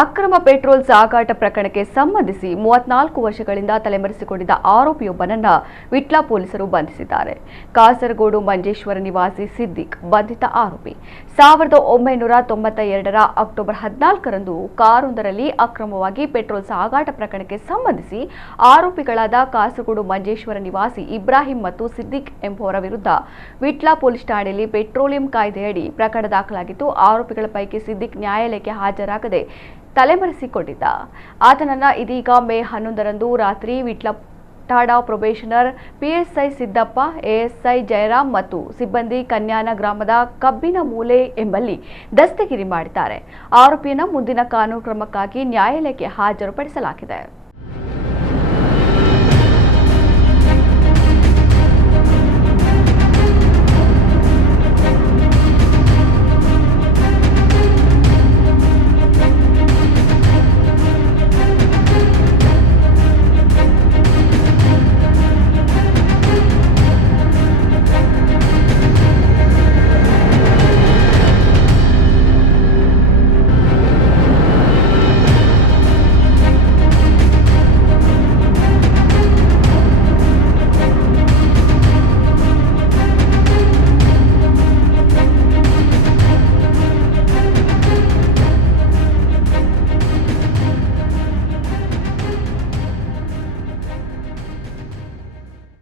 ಅಕ್ರಮ ಪೆಟ್ರೋಲ್ ಸಾಗಾಟ ಪ್ರಕರಣಕ್ಕೆ ಸಂಬಂಧಿಸಿ 34 ವರ್ಷಗಳಿಂದ ತಲೆಮರೆಸಿಕೊಂಡಿದ್ದ ಆರೋಪಿಯೊಬ್ಬನನ್ನ ವಿಟ್ಲ ಪೊಲೀಸರು ಬಂಧಿಸಿದ್ದಾರೆ. ಕಾಸರಗೋಡು ಮಂಜೇಶ್ವರ ನಿವಾಸಿ ಸಿದ್ದಿಕ್ ಬಂಧಿತ ಆರೋಪಿ. 1992ರ ಅಕ್ಟೋಬರ್ 14ರಂದು ಕಾರೊಂದರಲ್ಲಿ ಅಕ್ರಮವಾಗಿ ಪೆಟ್ರೋಲ್ ಸಾಗಾಟ ಪ್ರಕರಣಕ್ಕೆ ಸಂಬಂಧಿಸಿ ಆರೋಪಿಗಳಾದ ಕಾಸರಗೋಡು ಮಂಜೇಶ್ವರ ನಿವಾಸಿ ಇಬ್ರಾಹಿಂ ಮತ್ತು ಸಿದ್ದಿಕ್ ಎಂಬುವರ ವಿರುದ್ಧ ವಿಟ್ಲ ಪೊಲೀಸ್ ಠಾಣೆಯಲ್ಲಿ ಪೆಟ್ರೋಲಿಯಂ ಕಾಯ್ದೆಯಡಿ ಪ್ರಕರಣ ದಾಖಲಾಗಿತ್ತು. ಆರೋಪಿಗಳ ಪೈಕಿ ಸಿದ್ದಿಕ್ ನ್ಯಾಯಾಲಯಕ್ಕೆ ಹಾಜರಾಗದೆ ತಲೆಮರೆಸಿಕೊಂಡಿದ್ದ. ಆತನನ್ನ ಇದೀಗ ಮೇ 11ರಂದು ರಾತ್ರಿ ವಿಟ್ಲ ಠಾಣಾ probationer PSI Siddappa, ASI Jayaram ಮತ್ತು ಸಿಬ್ಬಂದಿ ಕನ್ಯಾನ ಗ್ರಾಮದ ಕಬ್ಬಿನ ಮೂಲೆ ಎಂಬಲ್ಲಿ ದಸ್ತಗಿರಿ ಮಾಡಿದ್ದಾರೆ. ಆರೋಪಿಯನ್ನು ಮುಂದಿನ ಕಾನೂನು ಕ್ರಮಕ್ಕಾಗಿ ನ್ಯಾಯಾಲಯಕ್ಕೆ ಹಾಜರುಪಡಿಸಲಾಗಿದೆ.